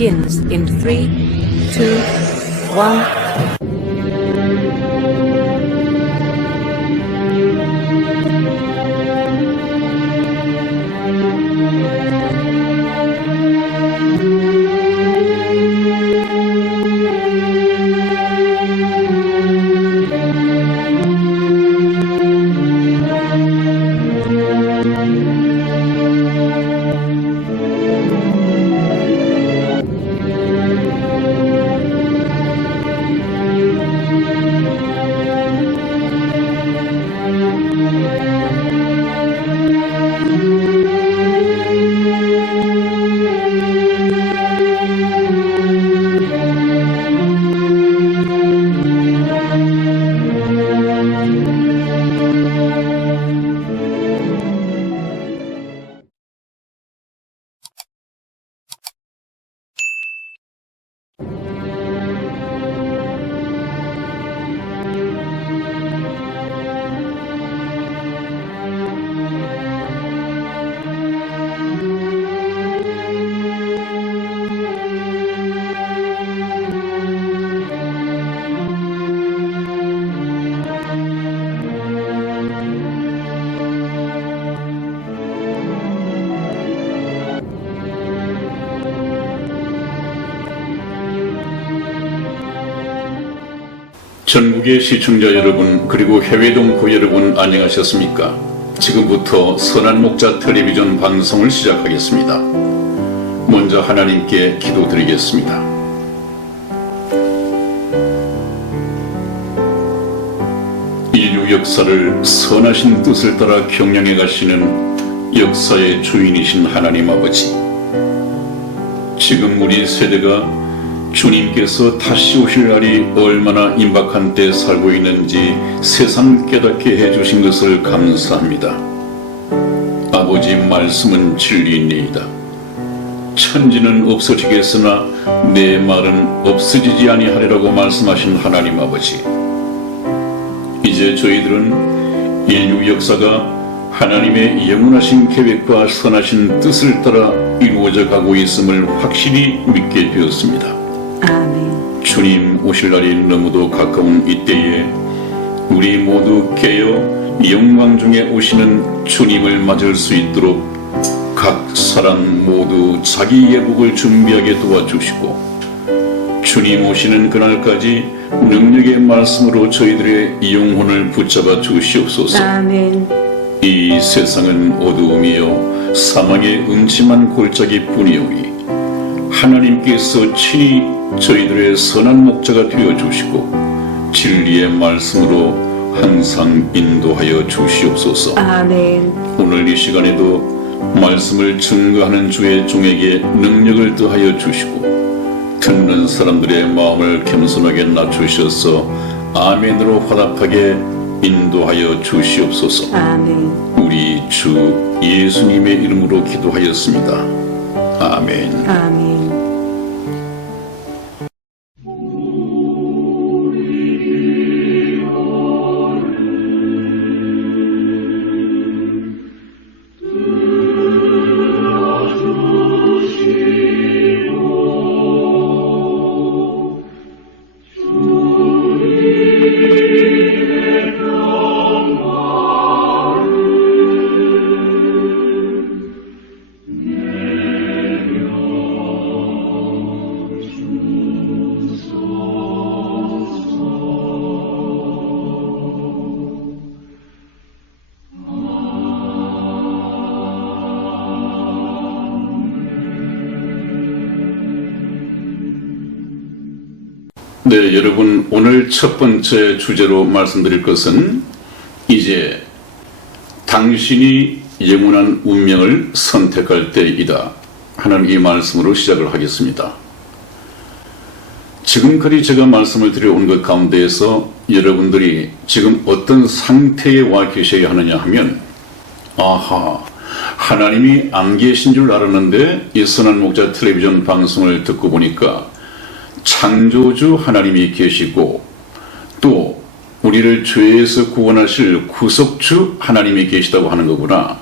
begins in 3, 2, 1. 전국의 시청자 여러분, 그리고 해외 동포 여러분, 안녕하셨습니까? 지금부터 선한 목자 텔레비전 방송을 시작하겠습니다. 먼저 하나님께 기도드리겠습니다. 인류 역사를 선하신 뜻을 따라 경영해 가시는 역사의 주인이신 하나님 아버지, 지금 우리 세대가 주님께서 다시 오실 날이 얼마나 임박한 때 살고 있는지 세상을 깨닫게 해주신 것을 감사합니다. 아버지, 말씀은 진리이니이다. 천지는 없어지겠으나 내 말은 없어지지 아니하리라고 말씀하신 하나님 아버지, 이제 저희들은 인류 역사가 하나님의 영원하신 계획과 선하신 뜻을 따라 이루어져 가고 있음을 확실히 믿게 되었습니다. 아멘. 주님 오실 날이 너무도 가까운 이때에 우리 모두 깨어 영광 중에 오시는 주님을 맞을 수 있도록 각 사람 모두 자기 예복을 준비하게 도와주시고, 주님 오시는 그날까지 능력의 말씀으로 저희들의 영혼을 붙잡아 주시옵소서. 아멘. 이 세상은 어두움이요 사망의 음침한 골짜기 뿐이오니 하나님께서 친히 저희들의 선한 목자가 되어주시고 진리의 말씀으로 항상 인도하여 주시옵소서. 아멘. 오늘 이 시간에도 말씀을 증거하는 주의 종에게 능력을 더하여 주시고 듣는 사람들의 마음을 겸손하게 낮추셔서 아멘으로 화답하게 인도하여 주시옵소서. 아멘. 우리 주 예수님의 이름으로 기도하였습니다. 아멘. 아멘. 네, 여러분, 오늘 첫 번째 주제로 말씀드릴 것은 이제 당신이 영원한 운명을 선택할 때이다 하는 이 말씀으로 시작을 하겠습니다. 지금까지 제가 말씀을 드려온 것 가운데에서 여러분들이 지금 어떤 상태에 와 계셔야 하느냐 하면, 아하, 하나님이 안 계신 줄 알았는데 이 선한 목자 텔레비전 방송을 듣고 보니까 창조주 하나님이 계시고 또 우리를 죄에서 구원하실 구속주 하나님이 계시다고 하는 거구나.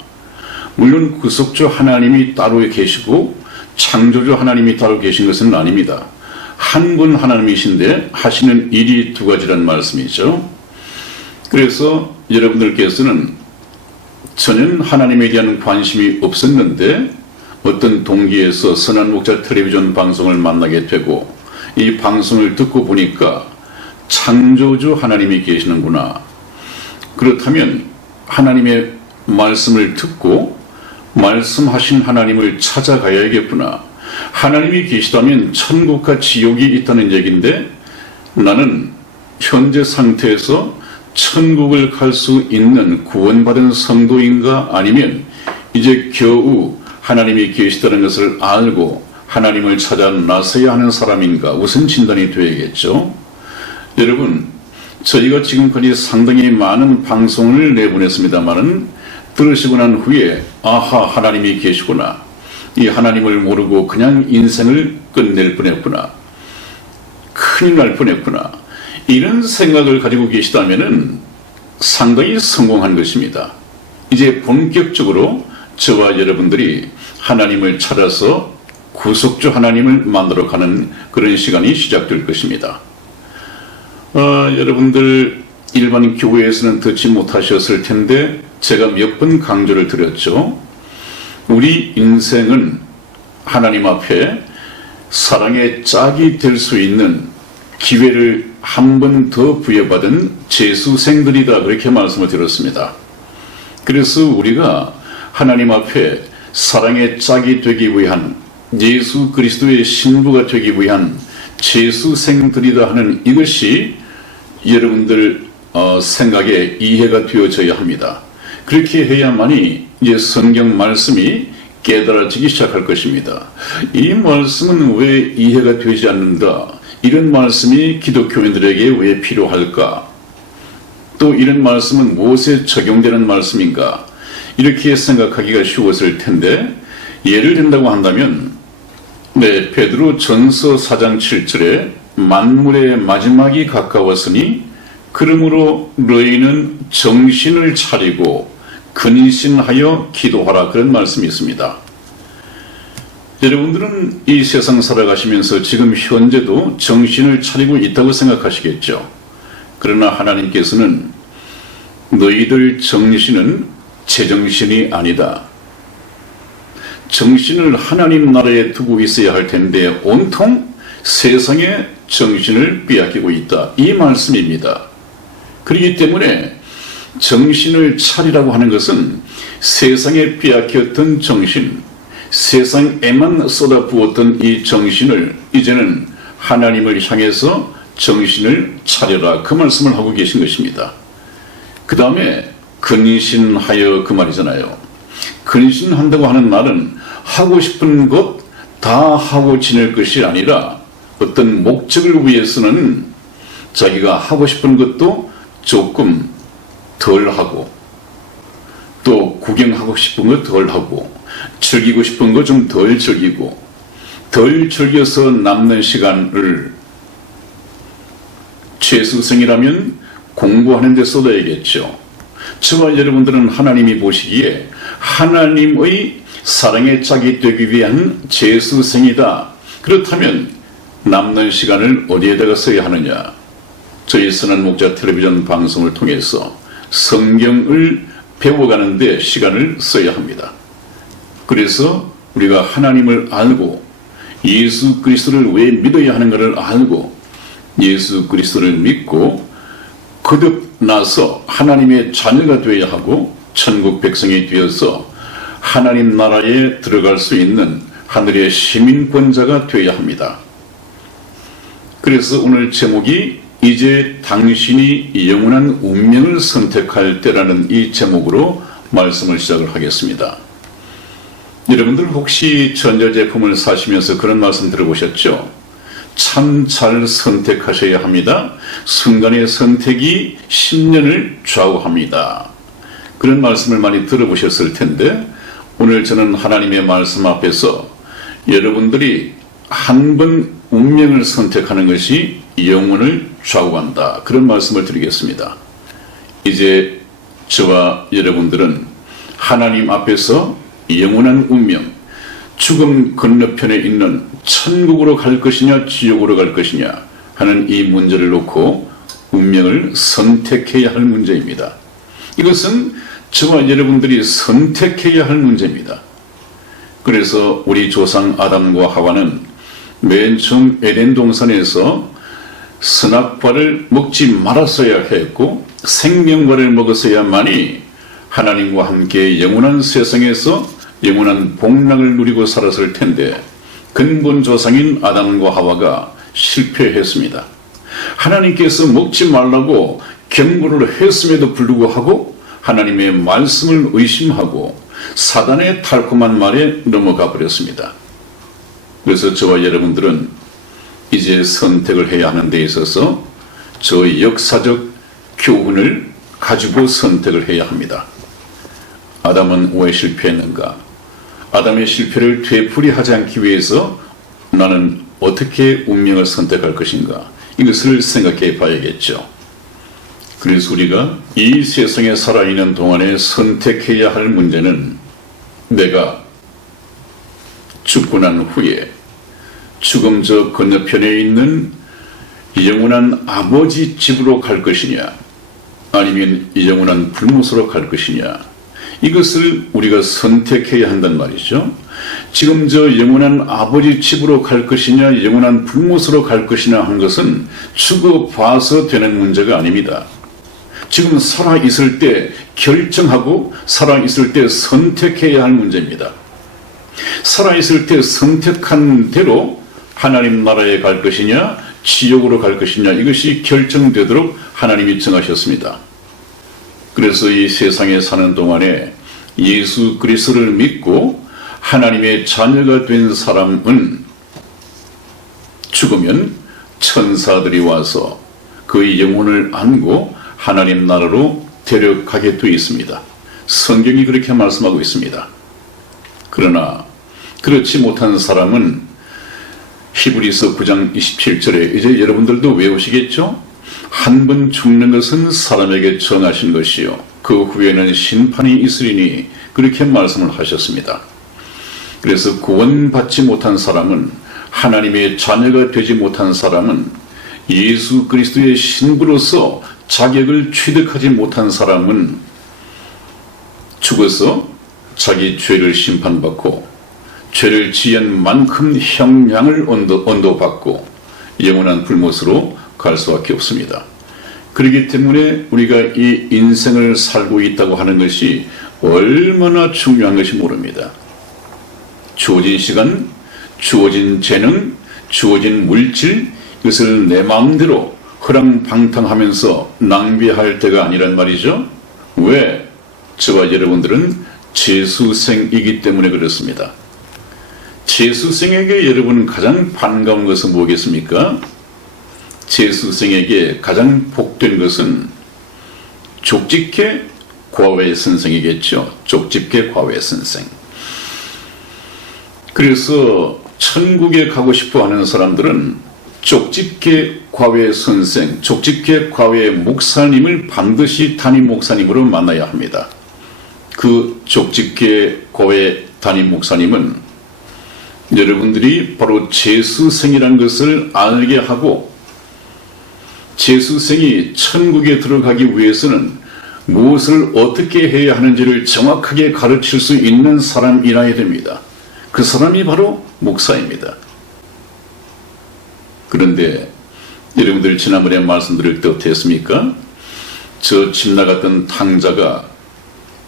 물론 구속주 하나님이 따로 계시고 창조주 하나님이 따로 계신 것은 아닙니다. 한 분 하나님이신데 하시는 일이 두 가지란 말씀이죠. 그래서 여러분들께서는 전혀 하나님에 대한 관심이 없었는데 어떤 동기에서 선한 목자 텔레비전 방송을 만나게 되고 이 방송을 듣고 보니까 창조주 하나님이 계시는구나. 그렇다면 하나님의 말씀을 듣고 말씀하신 하나님을 찾아가야겠구나. 하나님이 계시다면 천국과 지옥이 있다는 얘기인데 나는 현재 상태에서 천국을 갈 수 있는 구원받은 성도인가 아니면 이제 겨우 하나님이 계시다는 것을 알고 하나님을 찾아 나서야 하는 사람인가 우선 진단이 되어야겠죠. 여러분, 저희가 지금까지 상당히 많은 방송을 내보냈습니다마는 들으시고 난 후에 아하, 하나님이 계시구나. 이 하나님을 모르고 그냥 인생을 끝낼 뻔했구나. 큰일 날 뻔했구나. 이런 생각을 가지고 계시다면은 상당히 성공한 것입니다. 이제 본격적으로 저와 여러분들이 하나님을 찾아서 구속주 하나님을 만들어 가는 그런 시간이 시작될 것입니다. 여러분들 일반 교회에서는 듣지 못하셨을 텐데 제가 몇 번 강조를 드렸죠. 우리 인생은 하나님 앞에 사랑의 짝이 될 수 있는 기회를 한 번 더 부여받은 재수생들이다 그렇게 말씀을 드렸습니다. 그래서 우리가 하나님 앞에 사랑의 짝이 되기 위한 예수 그리스도의 신부가 되기 위한 재수생들이다 하는 이것이 여러분들 생각에 이해가 되어져야 합니다. 그렇게 해야만이 이제 성경 말씀이 깨달아지기 시작할 것입니다. 이 말씀은 왜 이해가 되지 않는다? 이런 말씀이 기독교인들에게 왜 필요할까? 또 이런 말씀은 무엇에 적용되는 말씀인가? 이렇게 생각하기가 쉬웠을 텐데 예를 든다고 한다면 베드로 전서 4장 7절에 만물의 마지막이 가까웠으니 그러므로 너희는 정신을 차리고 근신하여 기도하라 그런 말씀이 있습니다. 여러분들은 이 세상 살아가시면서 지금 현재도 정신을 차리고 있다고 생각하시겠죠. 그러나 하나님께서는 너희들 정신은 제정신이 아니다. 정신을 하나님 나라에 두고 있어야 할 텐데 온통 세상의 정신을 빼앗기고 있다. 이 말씀입니다. 그렇기 때문에 정신을 차리라고 하는 것은 세상에 빼앗겼던 정신, 세상에만 쏟아부었던 이 정신을 이제는 하나님을 향해서 정신을 차려라 그 말씀을 하고 계신 것입니다. 그 다음에 근신하여 그 말이잖아요. 근신한다고 하는 말은 하고 싶은 것 다 하고 지낼 것이 아니라 어떤 목적을 위해서는 자기가 하고 싶은 것도 조금 덜 하고 또 구경하고 싶은 거 덜 하고 즐기고 싶은 거 좀 덜 즐기고 덜 즐겨서 남는 시간을 재수생이라면 공부하는 데 쏟아야겠죠. 저와 여러분들은 하나님이 보시기에 하나님의 사랑의 짝이 되기 위한 재수생이다. 그렇다면 남는 시간을 어디에다가 써야 하느냐? 저희 선한 목자 텔레비전 방송을 통해서 성경을 배워가는 데 시간을 써야 합니다. 그래서 우리가 하나님을 알고 예수 그리스도를 왜 믿어야 하는가를 알고 예수 그리스도를 믿고 거듭나서 하나님의 자녀가 되어야 하고 천국 백성이 되어서 하나님 나라에 들어갈 수 있는 하늘의 시민권자가 되어야 합니다. 그래서 오늘 제목이 이제 당신이 영원한 운명을 선택할 때라는 이 제목으로 말씀을 시작을 하겠습니다. 여러분들 혹시 전자제품을 사시면서 그런 말씀 들어보셨죠? 참 잘 선택하셔야 합니다. 순간의 선택이 10년을 좌우합니다. 그런 말씀을 많이 들어보셨을 텐데 오늘 저는 하나님의 말씀 앞에서 여러분들이 한 번 운명을 선택하는 것이 영혼을 좌우한다. 그런 말씀을 드리겠습니다. 이제 저와 여러분들은 하나님 앞에서 영원한 운명, 죽음 건너편에 있는 천국으로 갈 것이냐 지옥으로 갈 것이냐 하는 이 문제를 놓고 운명을 선택해야 할 문제입니다. 이것은 저와 여러분들이 선택해야 할 문제입니다. 그래서 우리 조상 아담과 하와는 맨 처음 에덴 동산에서 선악과를 먹지 말았어야 했고 생명과를 먹었어야만이 하나님과 함께 영원한 세상에서 영원한 복락을 누리고 살았을 텐데 근본 조상인 아담과 하와가 실패했습니다. 하나님께서 먹지 말라고 경고를 했음에도 불구하고 하나님의 말씀을 의심하고 사단의 달콤한 말에 넘어가 버렸습니다. 그래서 저와 여러분들은 이제 선택을 해야 하는 데 있어서 저 역사적 교훈을 가지고 선택을 해야 합니다. 아담은 왜 실패했는가? 아담의 실패를 되풀이하지 않기 위해서 나는 어떻게 운명을 선택할 것인가? 이것을 생각해 봐야겠죠. 그래서 우리가 이 세상에 살아있는 동안에 선택해야 할 문제는 내가 죽고 난 후에 죽음 저 건너편에 있는 영원한 아버지 집으로 갈 것이냐 아니면 영원한 불못으로 갈 것이냐 이것을 우리가 선택해야 한단 말이죠. 지금 저 영원한 아버지 집으로 갈 것이냐 영원한 불못으로 갈 것이냐 하는 것은 죽어봐서 되는 문제가 아닙니다. 지금 살아있을 때 결정하고 살아있을 때 선택해야 할 문제입니다. 살아있을 때 선택한 대로 하나님 나라에 갈 것이냐 지옥으로 갈 것이냐 이것이 결정되도록 하나님이 정하셨습니다. 그래서 이 세상에 사는 동안에 예수 그리스도를 믿고 하나님의 자녀가 된 사람은 죽으면 천사들이 와서 그의 영혼을 안고 하나님 나라로 데려가게 되어 있습니다. 성경이 그렇게 말씀하고 있습니다. 그러나 그렇지 못한 사람은 히브리서 9장 27절에 이제 여러분들도 외우시겠죠? 한 번 죽는 것은 사람에게 정하신 것이요 그 후에는 심판이 있으리니 그렇게 말씀을 하셨습니다. 그래서 구원받지 못한 사람은 하나님의 자녀가 되지 못한 사람은 예수 그리스도의 신부로서 자격을 취득하지 못한 사람은 죽어서 자기 죄를 심판받고 죄를 지은 만큼 형량을 언도받고 영원한 불못으로 갈 수밖에 없습니다. 그렇기 때문에 우리가 이 인생을 살고 있다고 하는 것이 얼마나 중요한 것이 모릅니다. 주어진 시간, 주어진 재능, 주어진 물질 이것을 내 마음대로 허랑방탕하면서 낭비할 때가 아니란 말이죠. 왜? 저와 여러분들은 재수생이기 때문에 그렇습니다. 재수생에게 여러분 가장 반가운 것은 뭐겠습니까? 재수생에게 가장 복된 것은 족집게 과외선생이겠죠. 족집게 과외선생. 그래서 천국에 가고 싶어 하는 사람들은 족집게 과외선생, 족집게 과외 목사님을 반드시 담임 목사님으로 만나야 합니다. 그 족집게 과외 담임 목사님은 여러분들이 바로 재수생이라는 것을 알게 하고 재수생이 천국에 들어가기 위해서는 무엇을 어떻게 해야 하는지를 정확하게 가르칠 수 있는 사람이라야 됩니다. 그 사람이 바로 목사입니다. 그런데 여러분들 지난번에 말씀드릴 때 어땠습니까? 저 집 나갔던 탕자가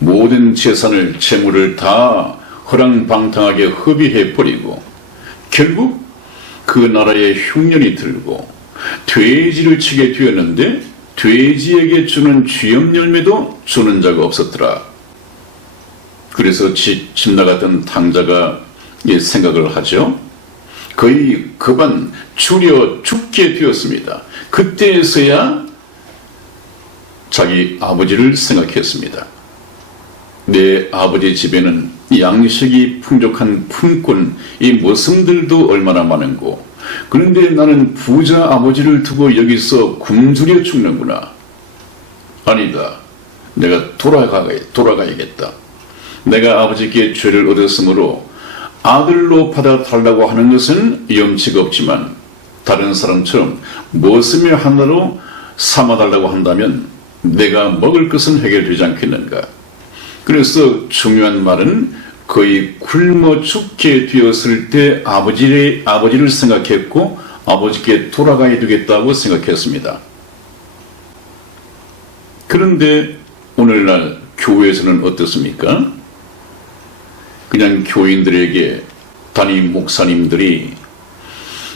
모든 재산을 재물을 다 허랑방탕하게 허비해버리고 결국 그 나라에 흉년이 들고 돼지를 치게 되었는데 돼지에게 주는 쥐염 열매도 주는 자가 없었더라. 그래서 집 나갔던 탕자가 생각을 하죠. 거의 급한 줄여 죽게 되었습니다. 그때에서야 자기 아버지를 생각했습니다. 내 아버지 집에는 양식이 풍족한 품꾼 이 모성들도 얼마나 많은고 그런데 나는 부자 아버지를 두고 여기서 굶주려 죽는구나. 아니다. 내가 돌아가야겠다. 내가 아버지께 죄를 얻었으므로 아들로 받아달라고 하는 것은 염치가 없지만 다른 사람처럼 머슴의 하나로 삼아달라고 한다면 내가 먹을 것은 해결되지 않겠는가. 그래서 중요한 말은 거의 굶어 죽게 되었을 때 아버지를 생각했고 아버지께 돌아가야 되겠다고 생각했습니다. 그런데 오늘날 교회에서는 어떻습니까? 그냥 교인들에게 담임 목사님들이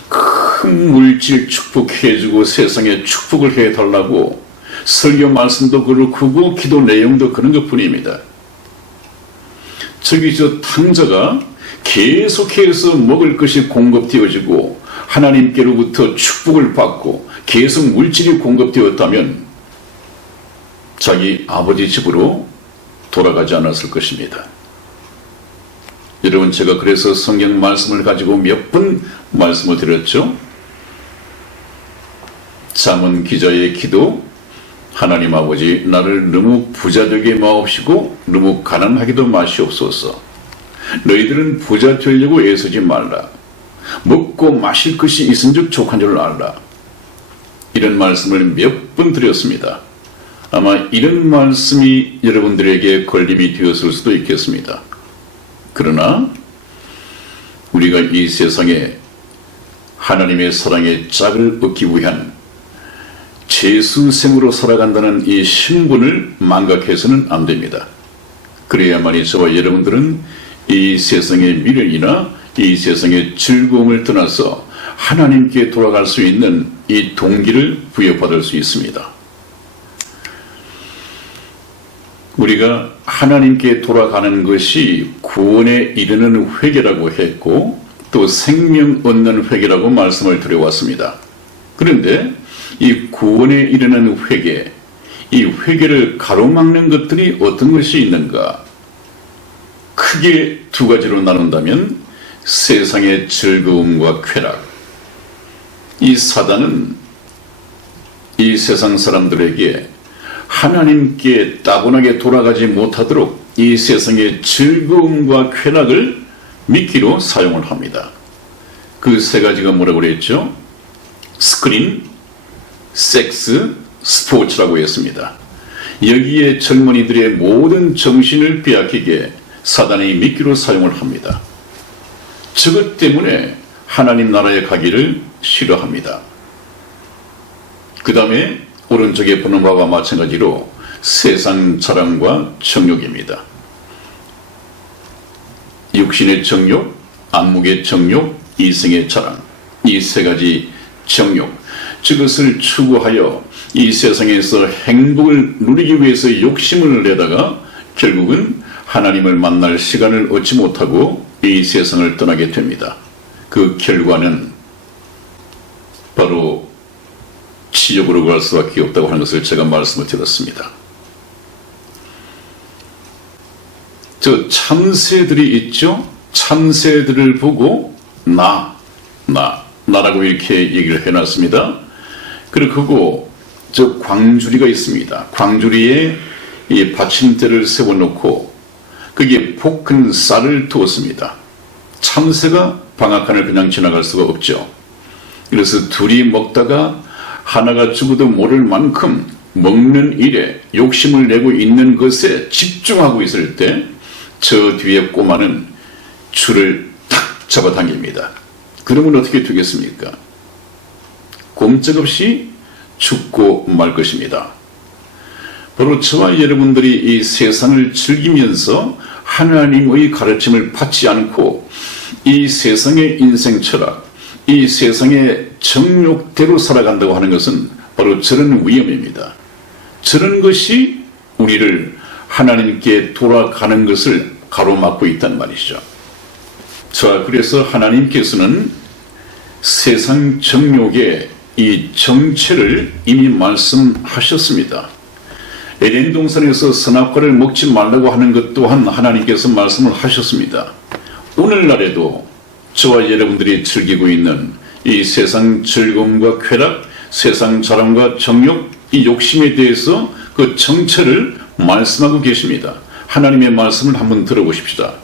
큰 물질 축복해주고 세상에 축복을 해달라고 설교 말씀도 그렇고 기도 내용도 그런 것 뿐입니다. 저기 저 탕자가 계속해서 먹을 것이 공급되어지고 하나님께로부터 축복을 받고 계속 물질이 공급되었다면 자기 아버지 집으로 돌아가지 않았을 것입니다. 여러분, 제가 그래서 성경 말씀을 가지고 몇 번 말씀을 드렸죠. 잠언 기자의 기도, 하나님 아버지 나를 너무 부자되게 마옵시고 너무 가난하게도 마시옵소서. 너희들은 부자 되려고 애쓰지 말라. 먹고 마실 것이 있은즉 족한 줄 알라. 이런 말씀을 몇 번 드렸습니다. 아마 이런 말씀이 여러분들에게 걸림이 되었을 수도 있겠습니다. 그러나 우리가 이 세상에 하나님의 사랑의 짝을 얻기 위한 재수생으로 살아간다는 이 신분을 망각해서는 안 됩니다. 그래야만이 저와 여러분들은 이 세상의 미련이나 이 세상의 즐거움을 떠나서 하나님께 돌아갈 수 있는 이 동기를 부여받을 수 있습니다. 우리가 하나님께 돌아가는 것이 구원에 이르는 회개라고 했고 또 생명 얻는 회개라고 말씀을 드려왔습니다. 그런데 이 구원에 이르는 회개, 이 회개를 가로막는 것들이 어떤 것이 있는가? 크게 두 가지로 나눈다면 세상의 즐거움과 쾌락. 이 사단은 이 세상 사람들에게 하나님께 따분하게 돌아가지 못하도록 이 세상의 즐거움과 쾌락을 미끼로 사용을 합니다. 그 세 가지가 뭐라고 그랬죠? 스크린, 섹스, 스포츠라고 했습니다. 여기에 젊은이들의 모든 정신을 빼앗기게 사단이 미끼로 사용을 합니다. 저것 때문에 하나님 나라에 가기를 싫어합니다. 그 다음에 오른쪽에 보는 바와 마찬가지로 세상 자랑과 정욕입니다. 육신의 정욕, 안목의 정욕, 이생의 자랑, 이 세 가지 정욕, 저것을 추구하여 이 세상에서 행복을 누리기 위해서 욕심을 내다가 결국은 하나님을 만날 시간을 얻지 못하고 이 세상을 떠나게 됩니다. 그 결과는 바로 지옥으로 갈 수밖에 없다고 하는 것을 제가 말씀을 드렸습니다. 저 참새들이 있죠? 참새들을 보고 나라고 이렇게 얘기를 해놨습니다. 그리고 저 광주리가 있습니다. 광주리에 이 받침대를 세워놓고 거기에 볶은 쌀을 두었습니다. 참새가 방앗간을 그냥 지나갈 수가 없죠. 그래서 둘이 먹다가 하나가 죽어도 모를 만큼 먹는 일에 욕심을 내고 있는 것에 집중하고 있을 때 저 뒤에 꼬마는 줄을 탁 잡아당깁니다. 그러면 어떻게 되겠습니까? 꼼짝없이 죽고 말 것입니다. 바로 저와 여러분들이 이 세상을 즐기면서 하나님의 가르침을 받지 않고 이 세상의 인생 철학, 이 세상의 정욕대로 살아간다고 하는 것은 바로 저런 위험입니다. 저런 것이 우리를 하나님께 돌아가는 것을 가로막고 있단 말이죠. 자, 그래서 하나님께서는 세상 정욕의 이 정체를 이미 말씀하셨습니다. 에덴 동산에서 선악과를 먹지 말라고 하는 것 또한 하나님께서 말씀을 하셨습니다. 오늘날에도 저와 여러분들이 즐기고 있는 이 세상 즐거움과 쾌락, 세상 자랑과 정욕, 이 욕심에 대해서 그 정체를 말씀하고 계십니다. 하나님의 말씀을 한번 들어보십시다.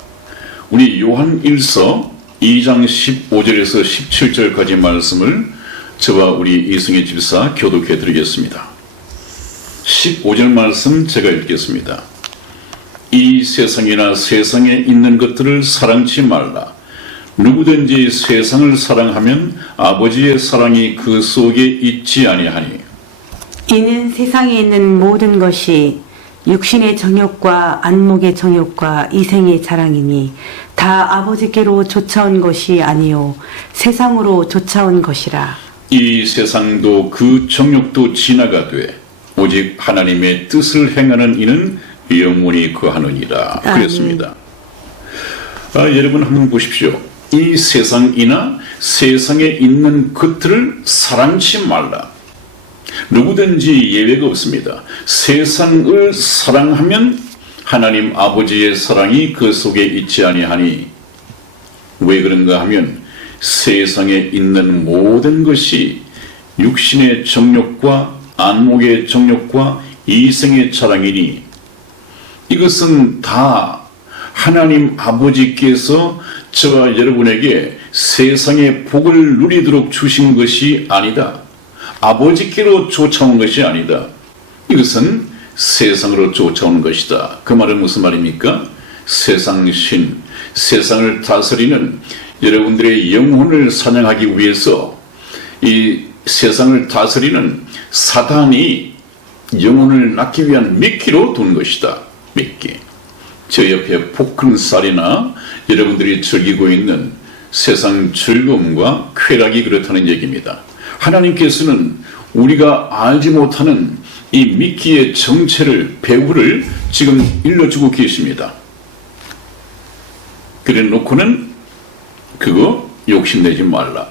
우리 요한 1서 2장 15절에서 17절까지 말씀을 저와 우리 이승혜 집사 교독해 드리겠습니다. 15절 말씀 제가 읽겠습니다. 이 세상이나 세상에 있는 것들을 사랑치 말라. 누구든지 세상을 사랑하면 아버지의 사랑이 그 속에 있지 아니하니. 이는 세상에 있는 모든 것이 육신의 정욕과 안목의 정욕과 이생의 자랑이니 다 아버지께로 쫓아온 것이 아니요 세상으로 쫓아온 것이라. 이 세상도 그 정욕도 지나가되 오직 하나님의 뜻을 행하는 이는 영원히 거하느니라. 그랬습니다. 여러분 한번 보십시오. 이 세상이나 세상에 있는 것들을 사랑치 말라. 누구든지 예외가 없습니다. 세상을 사랑하면 하나님 아버지의 사랑이 그 속에 있지 아니하니. 왜 그런가 하면 세상에 있는 모든 것이 육신의 정욕과 안목의 정욕과 이생의 자랑이니 이것은 다 하나님 아버지께서 저와 여러분에게 세상의 복을 누리도록 주신 것이 아니다. 아버지께로 쫓아온 것이 아니다. 이것은 세상으로 쫓아온 것이다. 그 말은 무슨 말입니까? 세상신, 세상을 다스리는 여러분들의 영혼을 사냥하기 위해서 이 세상을 다스리는 사단이 영혼을 낳기 위한 미끼로 둔 것이다. 미끼. 저 옆에 포큰살이나 여러분들이 즐기고 있는 세상 즐거움과 쾌락이 그렇다는 얘기입니다. 하나님께서는 우리가 알지 못하는 이 미끼의 정체를, 배후를 지금 일러주고 계십니다. 그래 놓고는 그거 욕심내지 말라.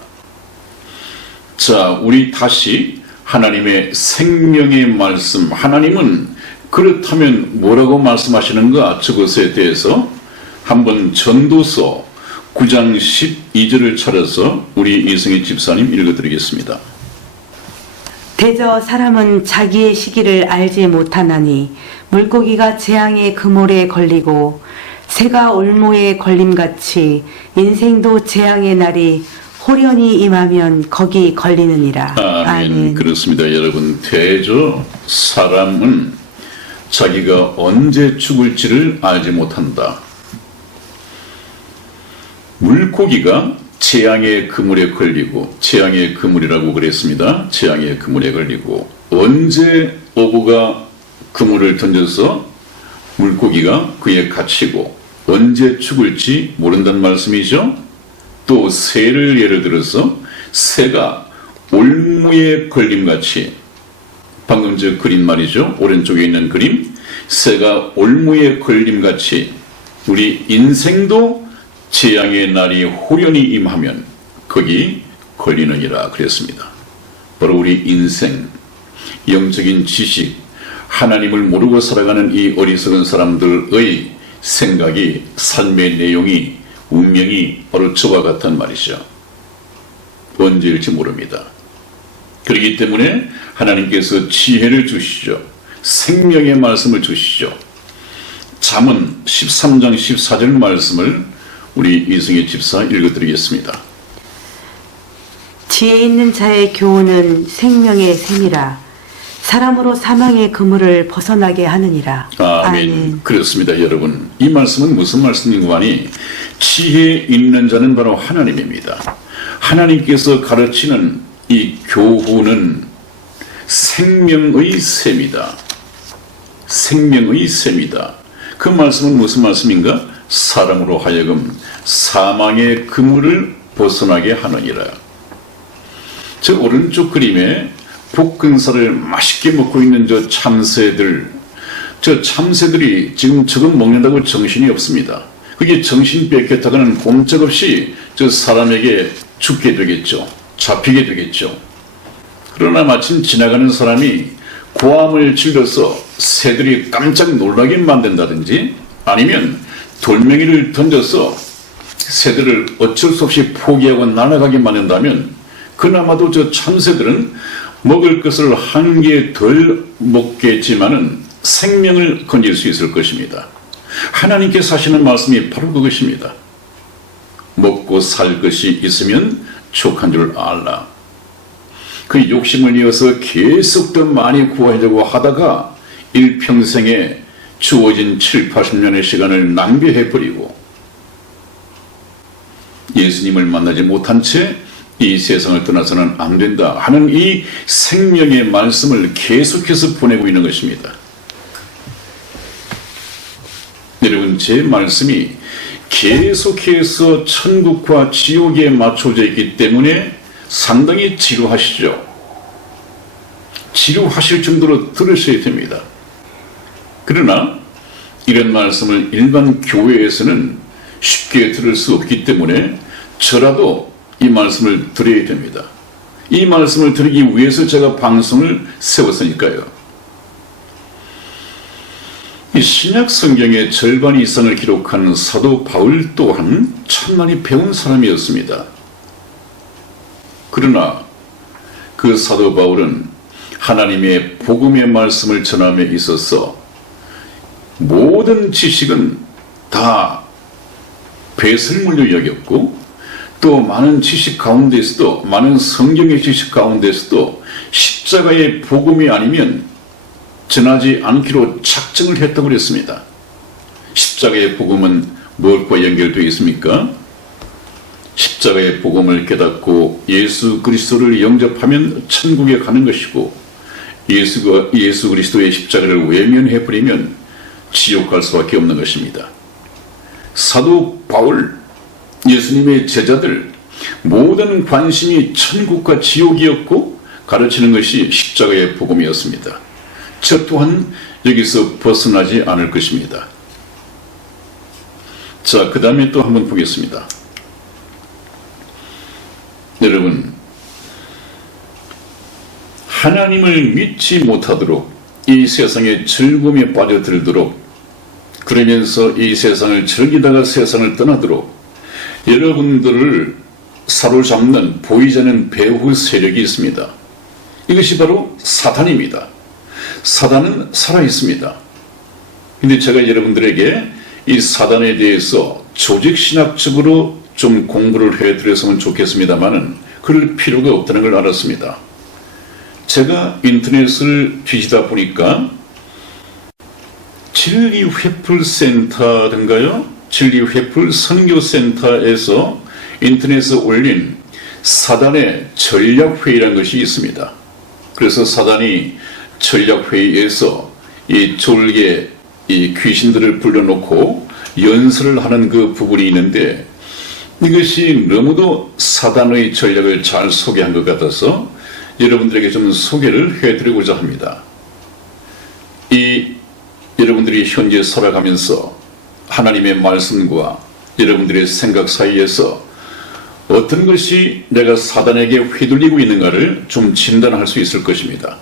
자, 우리 다시 하나님의 생명의 말씀, 하나님은 그렇다면 뭐라고 말씀하시는가? 저것에 대해서 한번 전도서 9장 12절을 찾아서 우리 이승희 집사님 읽어드리겠습니다. 대저 사람은 자기의 시기를 알지 못하나니 물고기가 재앙의 그물에 걸리고 새가 올무에 걸림같이 인생도 재앙의 날이 호련히 임하면 거기 걸리느니라. 아멘. 그렇습니다. 여러분, 대저 사람은 자기가 언제 죽을지를 알지 못한다. 물고기가 재앙의 그물에 걸리고, 재앙의 그물이라고 그랬습니다. 재앙의 그물에 걸리고, 언제 어부가 그물을 던져서 물고기가 그에 갇히고 언제 죽을지 모른다는 말씀이죠. 또 새를 예를 들어서 새가 올무에 걸림같이, 방금 저 그림 말이죠. 오른쪽에 있는 그림, 새가 올무에 걸림같이 우리 인생도 재앙의 날이 호련히 임하면 거기 걸리느니라 그랬습니다. 바로 우리 인생, 영적인 지식, 하나님을 모르고 살아가는 이 어리석은 사람들의 생각이, 삶의 내용이, 운명이 바로 저와 같단 말이죠. 언제일지 모릅니다. 그렇기 때문에 하나님께서 지혜를 주시죠. 생명의 말씀을 주시죠. 잠언 13장 14절 말씀을 우리 이승희 집사 읽어드리겠습니다. 지혜 있는 자의 교훈은 생명의 샘이라 사람으로 사망의 그물을 벗어나게 하느니라. 아멘. 그렇습니다. 여러분, 이 말씀은 무슨 말씀인가 하니 지혜 있는 자는 바로 하나님입니다. 하나님께서 가르치는 이 교훈은 생명의 샘이다. 생명의 샘이다. 그 말씀은 무슨 말씀인가? 사람으로 하여금 사망의 그물을 벗어나게 하느니라. 저 오른쪽 그림에 볶은살을 맛있게 먹고 있는 저 참새들, 저 참새들이 지금 저것 먹는다고 정신이 없습니다. 그게 정신 뺏겼다가는 꼼짝없이 저 사람에게 죽게 되겠죠. 잡히게 되겠죠. 그러나 마침 지나가는 사람이 고함을 질러서 새들이 깜짝 놀라게 만든다든지, 아니면 돌멩이를 던져서 새들을 어쩔 수 없이 포기하고 날아가게 만든다면 그나마도 저 참새들은 먹을 것을 한 개 덜 먹겠지만은 생명을 건질 수 있을 것입니다. 하나님께서 하시는 말씀이 바로 그것입니다. 먹고 살 것이 있으면 족한 줄 알라. 그 욕심을 이어서 계속 더 많이 구하려고 하다가 일평생에 주어진 7, 80년의 시간을 낭비해버리고 예수님을 만나지 못한 채 이 세상을 떠나서는 안 된다 하는 이 생명의 말씀을 계속해서 보내고 있는 것입니다. 여러분, 제 말씀이 계속해서 천국과 지옥에 맞춰져 있기 때문에 상당히 지루하시죠. 지루하실 정도로 들으셔야 됩니다. 그러나 이런 말씀을 일반 교회에서는 쉽게 들을 수 없기 때문에 저라도 이 말씀을 드려야 됩니다. 이 말씀을 드리기 위해서 제가 방송을 세웠으니까요. 이 신약 성경의 절반 이상을 기록한 사도 바울 또한 참 많이 배운 사람이었습니다. 그러나 그 사도 바울은 하나님의 복음의 말씀을 전함에 있어서 모든 지식은 다 배설물로 여겼고, 또 많은 지식 가운데서도, 많은 성경의 지식 가운데서도 십자가의 복음이 아니면 전하지 않기로 작정을 했다고 그랬습니다. 십자가의 복음은 무엇과 연결되어 있습니까? 십자가의 복음을 깨닫고 예수 그리스도를 영접하면 천국에 가는 것이고, 예수 그리스도의 십자가를 외면해버리면 지옥 갈 수밖에 없는 것입니다. 사도 바울, 예수님의 제자들 모든 관심이 천국과 지옥이었고 가르치는 것이 십자가의 복음이었습니다. 저 또한 여기서 벗어나지 않을 것입니다. 자, 그 다음에 또 한번 보겠습니다. 여러분, 하나님을 믿지 못하도록 이 세상의 즐거움에 빠져들도록, 그러면서 이 세상을 즐기다가 세상을 떠나도록 여러분들을 사로잡는 보이지 않는 배후 세력이 있습니다. 이것이 바로 사단입니다. 사단은 살아있습니다. 근데 제가 여러분들에게 이 사단에 대해서 조직신학적으로 좀 공부를 해드렸으면 좋겠습니다만은 그럴 필요가 없다는 걸 알았습니다. 제가 인터넷을 뒤지다 보니까 진리회풀센터든가요? 진리회풀 선교센터에서 인터넷에 올린 사단의 전략회의라는 것이 있습니다. 그래서 사단이 전략회의에서 이 졸개 이 귀신들을 불러놓고 연설을 하는 그 부분이 있는데, 이것이 너무도 사단의 전략을 잘 소개한 것 같아서 여러분들에게 좀 소개를 해드리고자 합니다. 이 여러분들이 현재 살아가면서 하나님의 말씀과 여러분들의 생각 사이에서 어떤 것이 내가 사단에게 휘둘리고 있는가를 좀 진단할 수 있을 것입니다.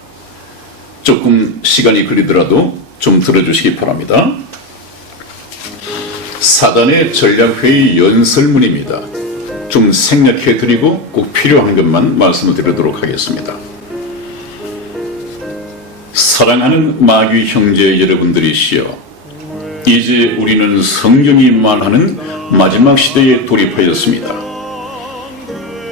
조금 시간이 걸리더라도 좀 들어주시기 바랍니다. 사단의 전략회의 연설문입니다. 좀 생략해드리고 꼭 필요한 것만 말씀을 드리도록 하겠습니다. 사랑하는 마귀 형제 여러분들이시여, 이제 우리는 성경이 말하는 마지막 시대에 돌입하였습니다.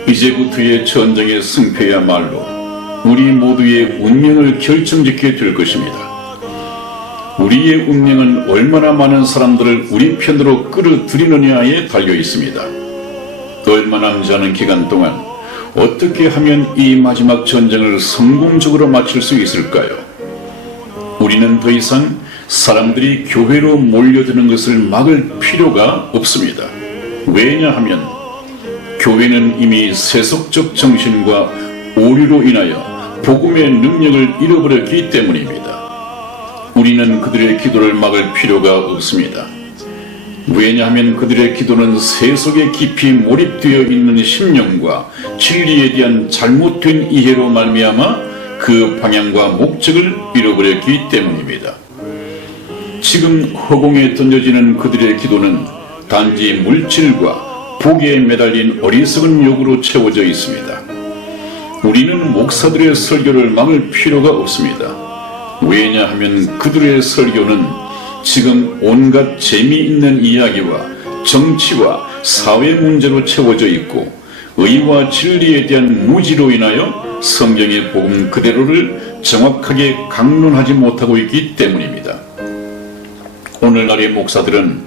이제부터의 전쟁의 승패야말로 우리 모두의 운명을 결정짓게 될 것입니다. 우리의 운명은 얼마나 많은 사람들을 우리 편으로 끌어들이느냐에 달려 있습니다. 얼마 남지 않은 기간 동안 어떻게 하면 이 마지막 전쟁을 성공적으로 마칠 수 있을까요? 우리는 더 이상 사람들이 교회로 몰려드는 것을 막을 필요가 없습니다. 왜냐하면 교회는 이미 세속적 정신과 오류로 인하여 복음의 능력을 잃어버렸기 때문입니다. 우리는 그들의 기도를 막을 필요가 없습니다. 왜냐하면 그들의 기도는 세속에 깊이 몰입되어 있는 심령과 진리에 대한 잘못된 이해로 말미암아 그 방향과 목적을 잃어버렸기 때문입니다. 지금 허공에 던져지는 그들의 기도는 단지 물질과 복에 매달린 어리석은 욕으로 채워져 있습니다. 우리는 목사들의 설교를 막을 필요가 없습니다. 왜냐하면 그들의 설교는 지금 온갖 재미있는 이야기와 정치와 사회 문제로 채워져 있고 의와 진리에 대한 무지로 인하여 성경의 복음 그대로를 정확하게 강론하지 못하고 있기 때문입니다. 오늘날의 목사들은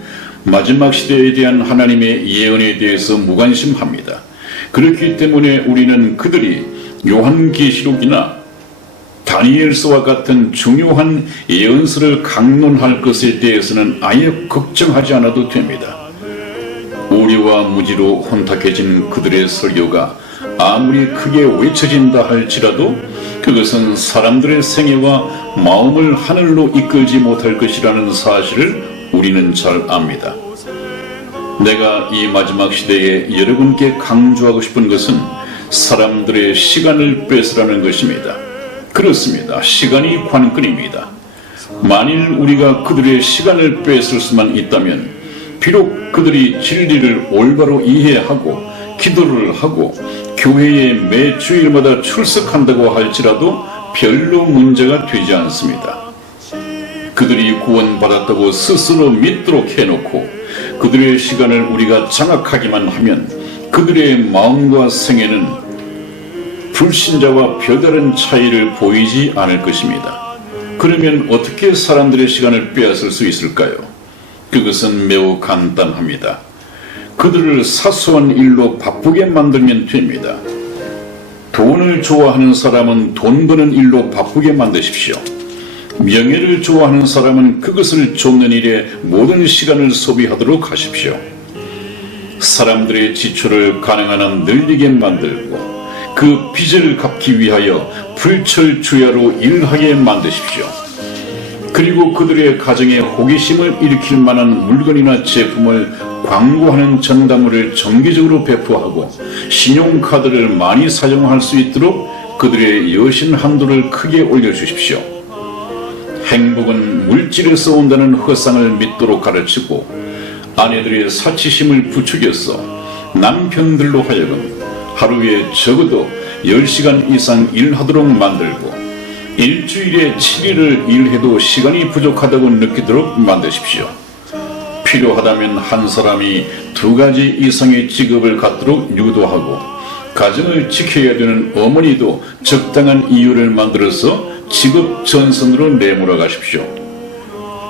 마지막 시대에 대한 하나님의 예언에 대해서 무관심합니다. 그렇기 때문에 우리는 그들이 요한계시록이나 다니엘서와 같은 중요한 예언서를 강론할 것에 대해서는 아예 걱정하지 않아도 됩니다. 오류와 무지로 혼탁해진 그들의 설교가 아무리 크게 외쳐진다 할지라도 그것은 사람들의 생애와 마음을 하늘로 이끌지 못할 것이라는 사실을 우리는 잘 압니다. 내가 이 마지막 시대에 여러분께 강조하고 싶은 것은 사람들의 시간을 뺏으라는 것입니다. 그렇습니다. 시간이 관건입니다. 만일 우리가 그들의 시간을 뺏을 수만 있다면 비록 그들이 진리를 올바로 이해하고 기도를 하고 교회에 매 주일마다 출석한다고 할지라도 별로 문제가 되지 않습니다. 그들이 구원받았다고 스스로 믿도록 해놓고 그들의 시간을 우리가 장악하기만 하면 그들의 마음과 생애는 불신자와 별다른 차이를 보이지 않을 것입니다. 그러면 어떻게 사람들의 시간을 빼앗을 수 있을까요? 그것은 매우 간단합니다. 그들을 사소한 일로 바쁘게 만들면 됩니다. 돈을 좋아하는 사람은 돈 버는 일로 바쁘게 만드십시오. 명예를 좋아하는 사람은 그것을 쫓는 일에 모든 시간을 소비하도록 하십시오. 사람들의 지출을 가능한 한 늘리게 만들고 그 빚을 갚기 위하여 불철주야로 일하게 만드십시오. 그리고 그들의 가정에 호기심을 일으킬 만한 물건이나 제품을 광고하는 전단물을 정기적으로 배포하고 신용카드를 많이 사용할 수 있도록 그들의 여신 한도를 크게 올려주십시오. 행복은 물질에서 온다는 허상을 믿도록 가르치고 아내들의 사치심을 부추겨서 남편들로 하여금 하루에 적어도 10시간 이상 일하도록 만들고 일주일에 7일을 일해도 시간이 부족하다고 느끼도록 만드십시오. 필요하다면 한 사람이 2가지 이상의 직업을 갖도록 유도하고 가정을 지켜야 되는 어머니도 적당한 이유를 만들어서 직업 전선으로 내몰아 가십시오.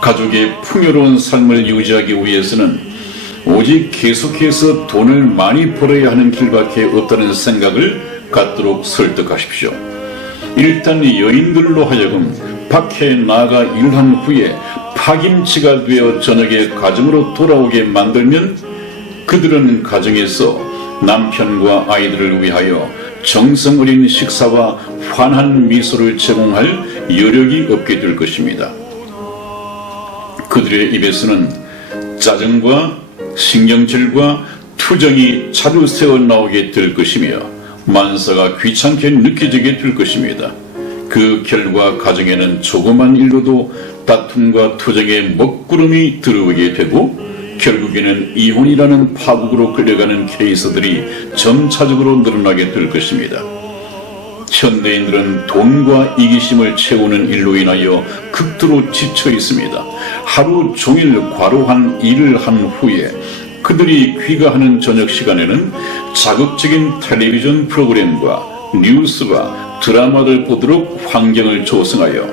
가족의 풍요로운 삶을 유지하기 위해서는 오직 계속해서 돈을 많이 벌어야 하는 길밖에 없다는 생각을 갖도록 설득하십시오. 일단 여인들로 하여금 밖에 나가 일한 후에 파김치가 되어 저녁에 가정으로 돌아오게 만들면 그들은 가정에서 남편과 아이들을 위하여 정성 어린 식사와 환한 미소를 제공할 여력이 없게 될 것입니다. 그들의 입에서는 짜증과 신경질과 투정이 자주 새어나오게 될 것이며 만사가 귀찮게 느껴지게 될 것입니다. 그 결과 가정에는 조그만 일로도 다툼과 투정의 먹구름이 들어오게 되고 결국에는 이혼이라는 파국으로 끌려가는 케이스들이 점차적으로 늘어나게 될 것입니다. 현대인들은 돈과 이기심을 채우는 일로 인하여 극도로 지쳐 있습니다. 하루 종일 과로한 일을 한 후에 그들이 귀가하는 저녁 시간에는 자극적인 텔레비전 프로그램과 뉴스와 드라마를 보도록 환경을 조성하여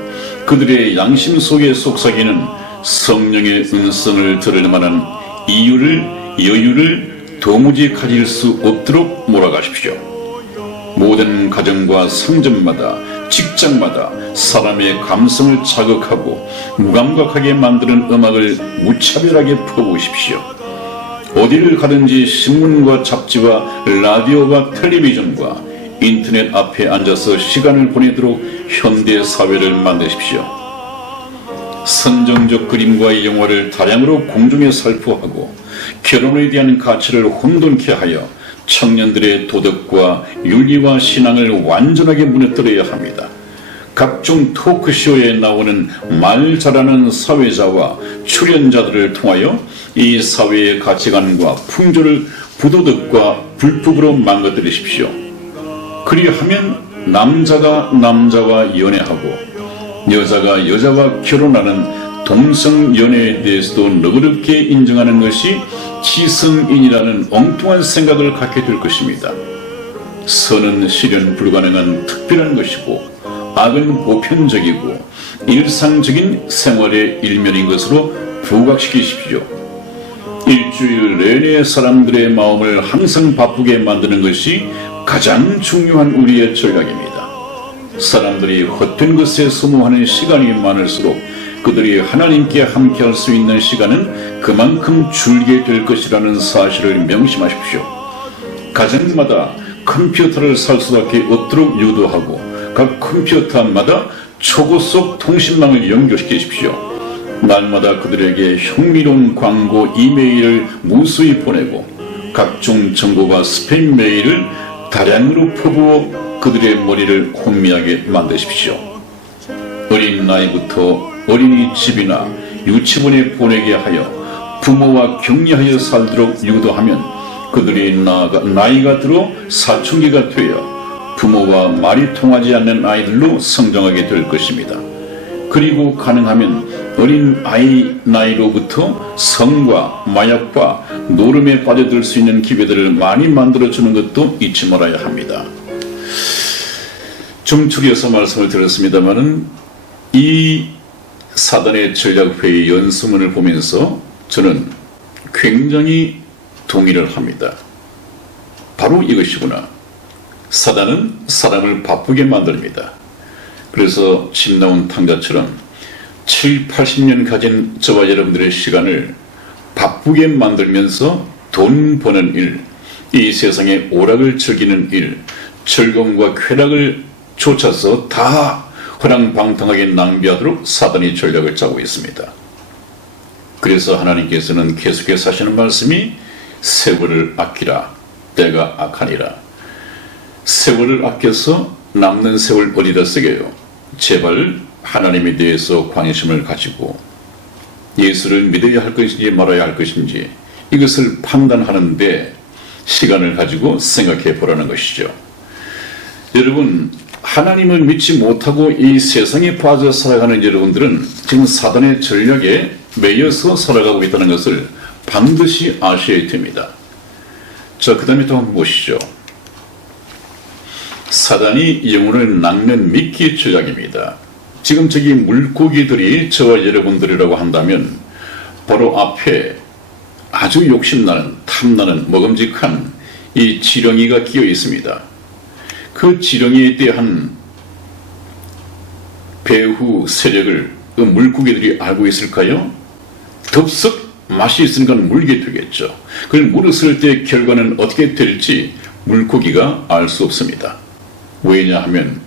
그들의 양심 속에 속삭이는 성령의 음성을 들을 만한 이유를 여유를 도무지 가질 수 없도록 몰아가십시오. 모든 가정과 상점마다 직장마다 사람의 감성을 자극하고 무감각하게 만드는 음악을 무차별하게 퍼부으십시오. 어디를 가든지 신문과 잡지와 라디오와 텔레비전과 인터넷 앞에 앉아서 시간을 보내도록 현대 사회를 만드십시오. 선정적 그림과 영화를 다량으로 공중에 살포하고 결혼에 대한 가치를 혼돈케 하여 청년들의 도덕과 윤리와 신앙을 완전하게 무너뜨려야 합니다. 각종 토크쇼에 나오는 말 잘하는 사회자와 출연자들을 통하여 이 사회의 가치관과 풍조를 부도덕과 불법으로 망가뜨리십시오. 그리하면 남자가 남자와 연애하고 여자가 여자와 결혼하는 동성연애에 대해서도 너그럽게 인정하는 것이 지성인이라는 엉뚱한 생각을 갖게 될 것입니다. 선은 실현 불가능한 특별한 것이고 악은 보편적이고 일상적인 생활의 일면인 것으로 부각시키십시오. 일주일 내내 사람들의 마음을 항상 바쁘게 만드는 것이 가장 중요한 우리의 전략입니다. 사람들이 헛된 것에 소모하는 시간이 많을수록 그들이 하나님께 함께할 수 있는 시간은 그만큼 줄게 될 것이라는 사실을 명심하십시오. 가정마다 컴퓨터를 살 수밖에 없도록 유도하고 각 컴퓨터마다 초고속 통신망을 연결시키십시오. 날마다 그들에게 흥미로운 광고 이메일을 무수히 보내고 각종 정보와 스팸 메일을 다량으로 퍼부어 그들의 머리를 혼미하게 만드십시오. 어린 나이부터 어린이집이나 유치원에 보내게 하여 부모와 격려하여 살도록 유도하면 그들이 나이가 들어 사춘기가 되어 부모와 말이 통하지 않는 아이들로 성장하게 될 것입니다. 그리고 가능하면 어린 아이 나이로부터 성과 마약과 노름에 빠져들 수 있는 기회들을 많이 만들어주는 것도 잊지 말아야 합니다. 좀 줄여서 말씀을 드렸습니다마는 이 사단의 전략회의 연수문을 보면서 저는 굉장히 동의를 합니다. 바로 이것이구나. 사단은 사람을 바쁘게 만듭니다. 그래서 집 나온 탕자처럼 7, 80년 가진 저와 여러분들의 시간을 바쁘게 만들면서 돈 버는 일, 이 세상의 오락을 즐기는 일, 즐거움과 쾌락을 쫓아서 다 허랑방탕하게 낭비하도록 사단이 전략을 짜고 있습니다. 그래서 하나님께서는 계속해서 하시는 말씀이 세월을 아끼라, 때가 악하니라. 세월을 아껴서 남는 세월 어디다 쓰게요? 제발 하나님에 대해서 관심을 가지고 예수를 믿어야 할 것인지 말아야 할 것인지 이것을 판단하는데 시간을 가지고 생각해 보라는 것이죠. 여러분, 하나님을 믿지 못하고 이 세상에 빠져 살아가는 여러분들은 지금 사단의 전략에 매여서 살아가고 있다는 것을 반드시 아셔야 됩니다. 자, 그 다음에 또 한번 보시죠. 사단이 영혼을 낚는 미끼 전략입니다. 지금 저기 물고기들이 저와 여러분들이라고 한다면 바로 앞에 아주 욕심나는, 탐나는, 먹음직한 이 지렁이가 끼어 있습니다. 그 지렁이에 대한 배후 세력을 그 물고기들이 알고 있을까요? 덥석 맛이 있으니까 물게 되겠죠. 그걸 물었을 때 결과는 어떻게 될지 물고기가 알 수 없습니다. 왜냐하면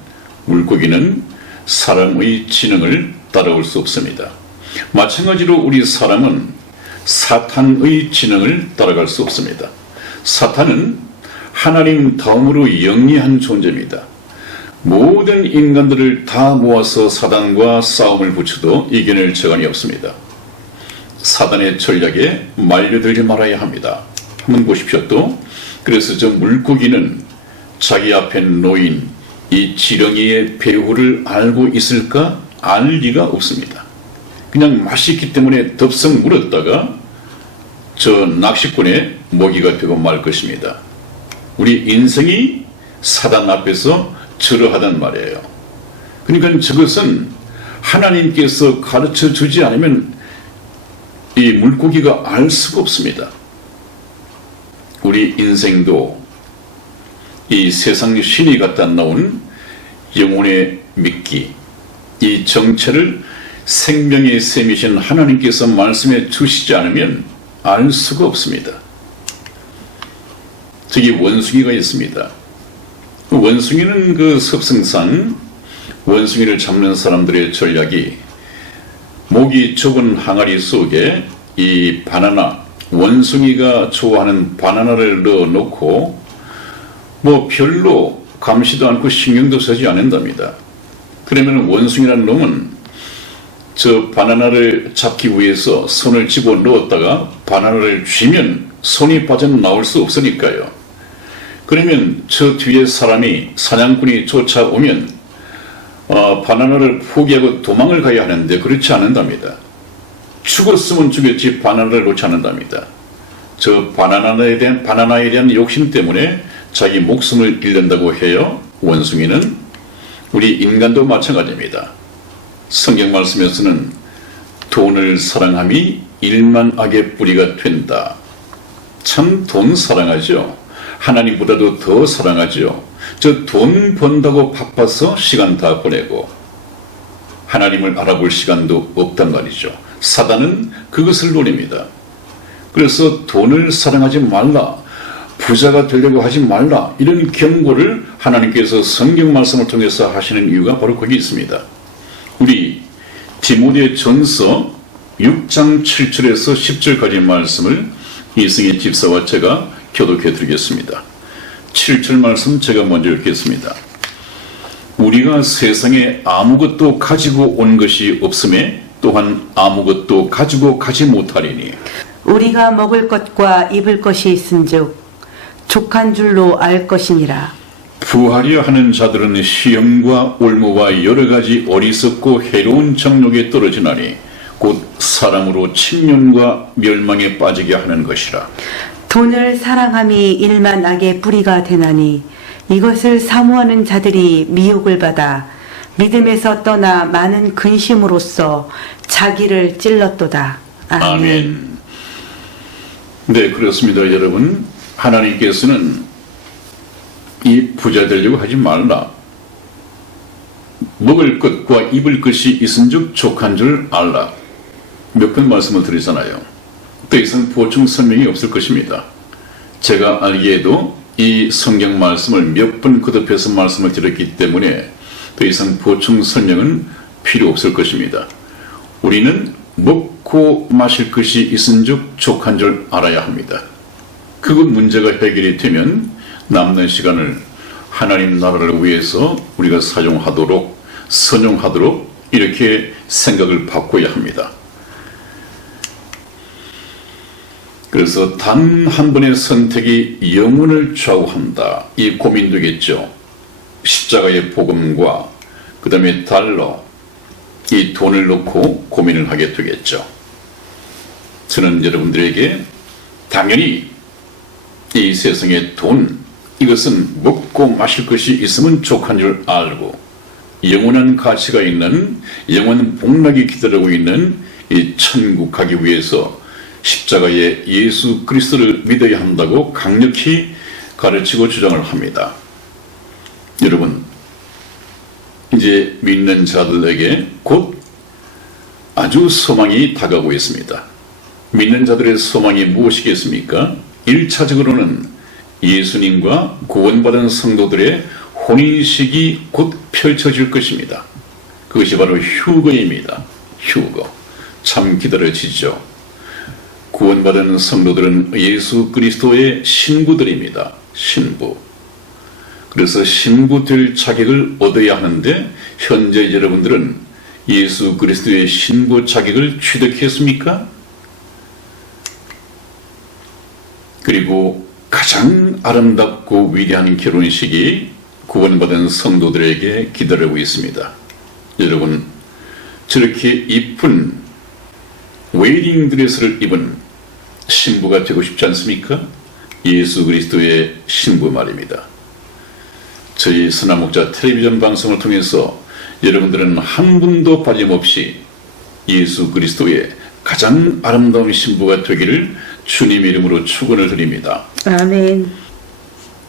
물고기는 사람의 지능을 따라올 수 없습니다. 마찬가지로 우리 사람은 사탄의 지능을 따라갈 수 없습니다. 사탄은 하나님 다음으로 영리한 존재입니다. 모든 인간들을 다 모아서 사단과 싸움을 붙여도 이겨낼 재간이 없습니다. 사단의 전략에 말려들지 말아야 합니다. 한번 보십시오. 또 그래서 저 물고기는 자기 앞에 놓인 이 지렁이의 배후를 알고 있을까? 알 리가 없습니다. 그냥 맛있기 때문에 덥석 물었다가 저 낚시꾼의 먹이가 되고 말 것입니다. 우리 인생이 사단 앞에서 저러하단 말이에요. 그러니까 저것은 하나님께서 가르쳐 주지 않으면 이 물고기가 알 수가 없습니다. 우리 인생도 이 세상 신이 갖다 놓은 영혼의 미끼, 이 정체를 생명의 셈이신 하나님께서 말씀해 주시지 않으면 알 수가 없습니다. 저기 원숭이가 있습니다. 원숭이는 그 습성상 원숭이를 잡는 사람들의 전략이 목이 좁은 항아리 속에 이 바나나, 원숭이가 좋아하는 바나나를 넣어놓고 뭐 별로 감시도 않고 신경도 쓰지 않는답니다. 그러면 원숭이라는 놈은 저 바나나를 잡기 위해서 손을 집어넣었다가 바나나를 쥐면 손이 빠져나올 수 없으니까요. 그러면 저 뒤에 사람이 사냥꾼이 쫓아오면 바나나를 포기하고 도망을 가야 하는데 그렇지 않는답니다. 죽었으면 죽였지 바나나를 놓지 않는답니다. 저 바나나에 대한 욕심 때문에 자기 목숨을 잃는다고 해요. 원숭이는 우리 인간도 마찬가지입니다. 성경 말씀에서는 돈을 사랑함이 일만 악의 뿌리가 된다. 참 돈 사랑하죠. 하나님보다도 더 사랑하죠. 저 돈 번다고 바빠서 시간 다 보내고 하나님을 알아볼 시간도 없단 말이죠. 사단은 그것을 노립니다. 그래서 돈을 사랑하지 말라, 부자가 되려고 하지 말라, 이런 경고를 하나님께서 성경 말씀을 통해서 하시는 이유가 바로 거기 있습니다. 우리 디모데 전서 6장 7절에서 10절까지 말씀을 이승희 집사와 제가 교독해 드리겠습니다. 7절 말씀 제가 먼저 읽겠습니다. 우리가 세상에 아무것도 가지고 온 것이 없음에 또한 아무것도 가지고 가지 못하리니 우리가 먹을 것과 입을 것이 있은즉 족한 줄로 알 것이니라. 부하려 하는 자들은 시험과 올무와 여러 가지 어리석고 해로운 정욕에 떨어지나니 곧 사람으로 침륜과 멸망에 빠지게 하는 것이라. 돈을 사랑함이 일만 악의 뿌리가 되나니 이것을 사모하는 자들이 미혹을 받아 믿음에서 떠나 많은 근심으로써 자기를 찔렀도다. 아멘. 네, 그렇습니다. 여러분, 하나님께서는 이 부자 되려고 하지 말라, 먹을 것과 입을 것이 있은즉 족한 줄 알라, 몇 번 말씀을 드리잖아요. 더 이상 보충 설명이 없을 것입니다. 제가 알기에도 이 성경 말씀을 몇 번 거듭해서 말씀을 드렸기 때문에 더 이상 보충 설명은 필요 없을 것입니다. 우리는 먹고 마실 것이 있은즉 족한 줄 알아야 합니다. 그 문제가 해결이 되면 남는 시간을 하나님 나라를 위해서 우리가 사용하도록, 선용하도록 이렇게 생각을 바꿔야 합니다. 그래서 단 한 번의 선택이 영혼을 좌우한다, 이 고민되겠죠. 십자가의 복음과 그 다음에 달러, 이 돈을 놓고 고민을 하게 되겠죠. 저는 여러분들에게 당연히 이 세상의 돈, 이것은 먹고 마실 것이 있으면 족한 줄 알고 영원한 가치가 있는, 영원 복락이 기다리고 있는 이 천국 가기 위해서 십자가의 예수 그리스도를 믿어야 한다고 강력히 가르치고 주장을 합니다. 여러분, 이제 믿는 자들에게 곧 아주 소망이 다가오고 있습니다. 믿는 자들의 소망이 무엇이겠습니까? 1차적으로는 예수님과 구원받은 성도들의 혼인식이 곧 펼쳐질 것입니다. 그것이 바로 휴거입니다. 휴거. 참 기다려지죠. 구원받은 성도들은 예수 그리스도의 신부들입니다. 신부. 그래서 신부 될 자격을 얻어야 하는데 현재 여러분들은 예수 그리스도의 신부 자격을 취득했습니까? 그리고 가장 아름답고 위대한 결혼식이 구원받은 성도들에게 기다리고 있습니다. 여러분, 저렇게 이쁜 웨딩 드레스를 입은 신부가 되고 싶지 않습니까? 예수 그리스도의 신부 말입니다. 저희 선화목자 텔레비전 방송을 통해서 여러분들은 한 분도 빠짐없이 예수 그리스도의 가장 아름다운 신부가 되기를 주님 이름으로 축원을 드립니다. 아멘.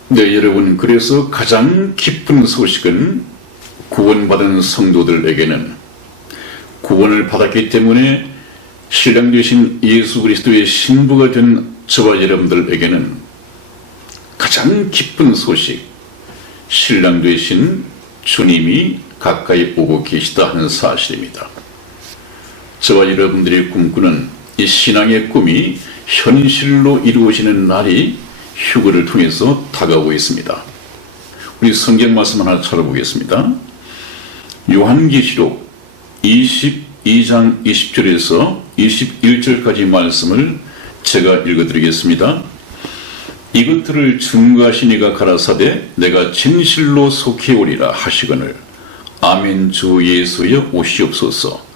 네, 여러분, 그래서 가장 기쁜 소식은 구원받은 성도들에게는 구원을 받았기 때문에 신랑 되신 예수 그리스도의 신부가 된 저와 여러분들에게는 가장 기쁜 소식, 신랑 되신 주님이 가까이 오고 계시다 하는 사실입니다. 저와 여러분들이 꿈꾸는 이 신앙의 꿈이 현실로 이루어지는 날이 휴거를 통해서 다가오고 있습니다. 우리 성경 말씀 하나 찾아보겠습니다. 요한계시록 22장 20절에서 21절까지 말씀을 제가 읽어드리겠습니다. 이것들을 증거하신 이가 가라사대 내가 진실로 속히 오리라 하시거늘 아멘. 주 예수여 오시옵소서.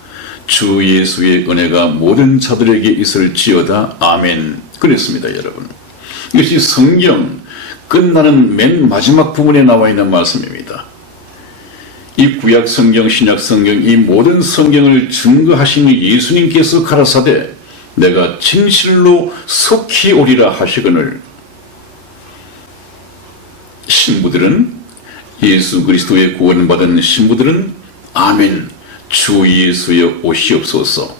주 예수의 은혜가 모든 자들에게 있을지어다. 아멘. 그랬습니다, 여러분. 이것이 성경 끝나는 맨 마지막 부분에 나와 있는 말씀입니다. 이 구약 성경, 신약 성경, 이 모든 성경을 증거하시니 예수님께서 가라사대 내가 진실로 속히 오리라 하시거늘. 신부들은, 예수 그리스도의 구원받은 신부들은 아멘, 주 예수여 오시옵소서.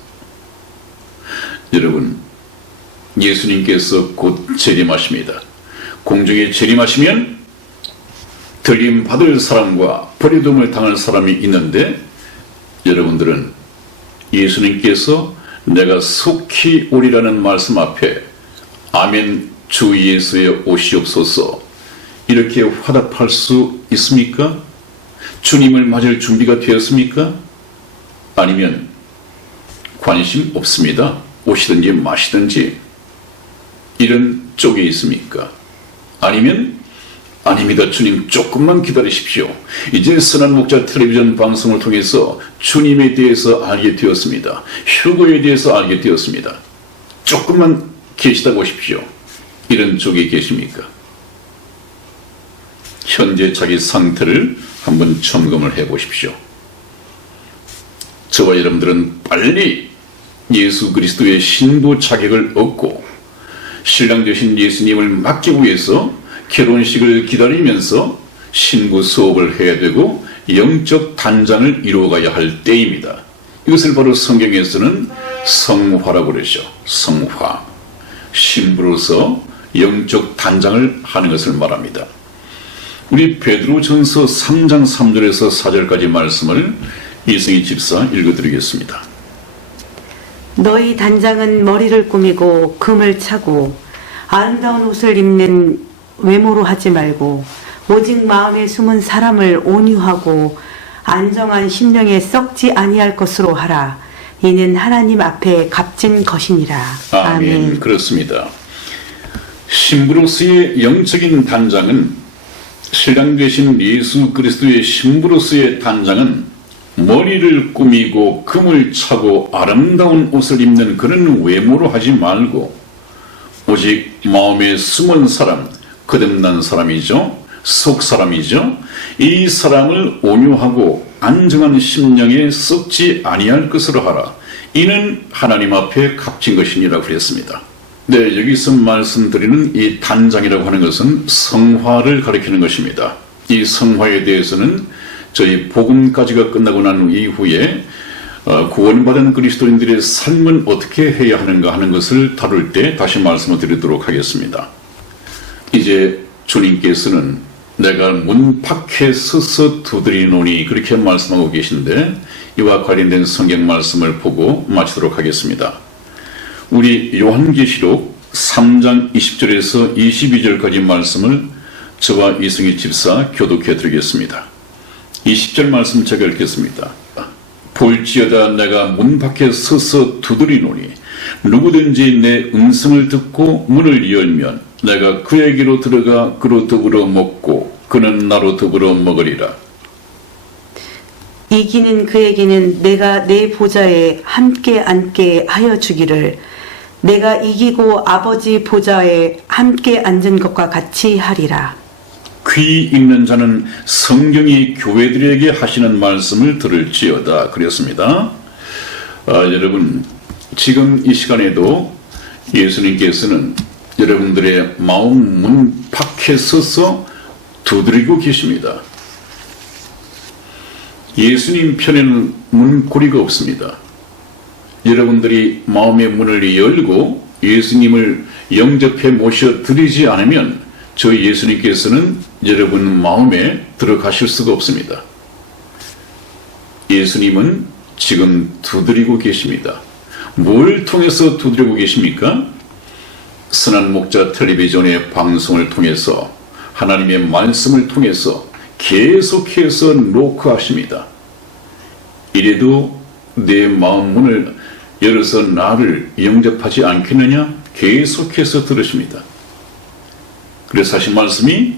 여러분, 예수님께서 곧 재림하십니다. 공중에 재림하시면 들림 받을 사람과 버림을 당할 사람이 있는데, 여러분들은 예수님께서 내가 속히 오리라는 말씀 앞에 아멘, 주 예수여 오시옵소서 이렇게 화답할 수 있습니까? 주님을 맞을 준비가 되었습니까? 아니면 관심 없습니다, 오시든지 마시든지 이런 쪽에 있습니까? 아니면 아닙니다, 주님 조금만 기다리십시오, 이제 선한 목자 텔레비전 방송을 통해서 주님에 대해서 알게 되었습니다, 휴거에 대해서 알게 되었습니다, 조금만 계시다 보십시오, 이런 쪽에 계십니까? 현재 자기 상태를 한번 점검을 해 보십시오. 저와 여러분들은 빨리 예수 그리스도의 신부 자격을 얻고 신랑 되신 예수님을 맡기 위해서 결혼식을 기다리면서 신부 수업을 해야 되고 영적 단장을 이루어가야 할 때입니다. 이것을 바로 성경에서는 성화라고 그러죠. 성화. 신부로서 영적 단장을 하는 것을 말합니다. 우리 베드로전서 3장 3절에서 4절까지 말씀을 이승희 집사 읽어드리겠습니다. 너희 단장은 머리를 꾸미고 금을 차고 아름다운 옷을 입는 외모로 하지 말고 오직 마음에 숨은 사람을 온유하고 안정한 심령에 썩지 아니할 것으로 하라. 이는 하나님 앞에 값진 것이니라. 아멘. 그렇습니다. 신부로서의 영적인 단장은, 신랑 되신 예수 그리스도의 신부로서의 단장은 머리를 꾸미고 금을 차고 아름다운 옷을 입는 그런 외모로 하지 말고 오직 마음에 숨은 사람, 거듭난 사람이죠, 속 사람이죠, 이 사람을 온유하고 안정한 심령에 썩지 아니할 것으로 하라. 이는 하나님 앞에 값진 것이니라 그랬습니다. 네, 여기서 말씀드리는 이 단장이라고 하는 것은 성화를 가리키는 것입니다. 이 성화에 대해서는 저희 복음까지가 끝나고 난 이후에 구원받은 그리스도인들의 삶은 어떻게 해야 하는가 하는 것을 다룰 때 다시 말씀을 드리도록 하겠습니다. 이제 주님께서는 내가 문 밖에 서서 두드리노니 그렇게 말씀하고 계신데, 이와 관련된 성경 말씀을 보고 마치도록 하겠습니다. 우리 요한계시록 3장 20절에서 22절까지 말씀을 저와 이승희 집사 교독해 드리겠습니다. 20절 말씀 제가 읽겠습니다. 볼지어다 내가 문 밖에 서서 두드리노니 누구든지 내 음성을 듣고 문을 열면 내가 그에게로 들어가 그로 더불어 먹고 그는 나로 더불어 먹으리라. 이기는 그에게는 내가 내 보좌에 함께 앉게 하여 주기를 내가 이기고 아버지 보좌에 함께 앉은 것과 같이 하리라. 귀 있는 자는 성경이 교회들에게 하시는 말씀을 들을지어다 그랬습니다. 여러분, 지금 이 시간에도 예수님께서는 여러분들의 마음 문 밖에 서서 두드리고 계십니다. 예수님 편에는 문고리가 없습니다. 여러분들이 마음의 문을 열고 예수님을 영접해 모셔드리지 않으면 저희 예수님께서는 여러분 마음에 들어가실 수가 없습니다. 예수님은 지금 두드리고 계십니다. 뭘 통해서 두드리고 계십니까? 선한 목자 텔레비전의 방송을 통해서, 하나님의 말씀을 통해서 계속해서 노크하십니다. 이래도 내 마음 문을 열어서 나를 영접하지 않겠느냐? 계속해서 들으십니다. 그래서 하신 말씀이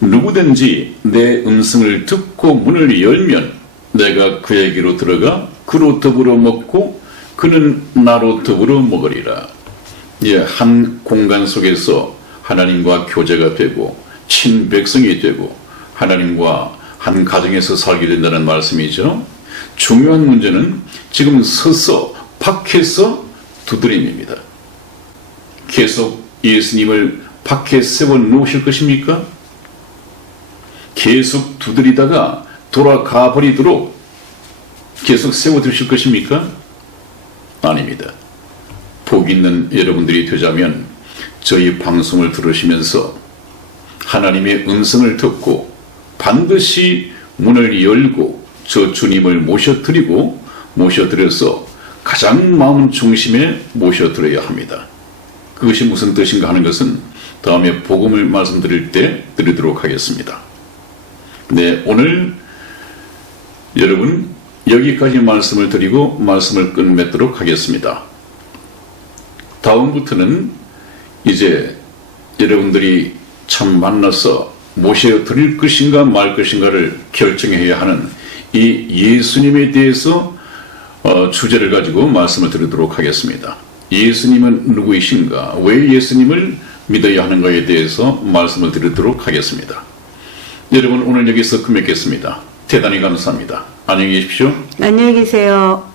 누구든지 내 음성을 듣고 문을 열면 내가 그에게로 들어가 그로 더불어 먹고 그는 나로 더불어 먹으리라. 한 공간 속에서 하나님과 교제가 되고 친백성이 되고 하나님과 한 가정에서 살게 된다는 말씀이죠. 중요한 문제는 지금 서서 밖에서 두드림입니다. 계속 예수님을 밖에 세워 놓으실 것입니까? 계속 두드리다가 돌아가 버리도록 계속 세워 두실 것입니까? 아닙니다. 복 있는 여러분들이 되자면 저희 방송을 들으시면서 하나님의 음성을 듣고 반드시 문을 열고 저 주님을 모셔드려서 가장 마음 중심에 모셔드려야 합니다. 그것이 무슨 뜻인가 하는 것은 다음에 복음을 말씀드릴 때 드리도록 하겠습니다. 네, 오늘 여러분 여기까지 말씀을 드리고 말씀을 끝맺도록 하겠습니다. 다음부터는 이제 여러분들이 참 만나서 모셔드릴 것인가 말 것인가를 결정해야 하는 이 예수님에 대해서 주제를 가지고 말씀을 드리도록 하겠습니다. 예수님은 누구이신가? 왜 예수님을 믿어야 하는가에 대해서 말씀을 드리도록 하겠습니다. 여러분 오늘 여기서 끝맺겠습니다. 대단히 감사합니다. 안녕히 계십시오. 안녕히 계세요.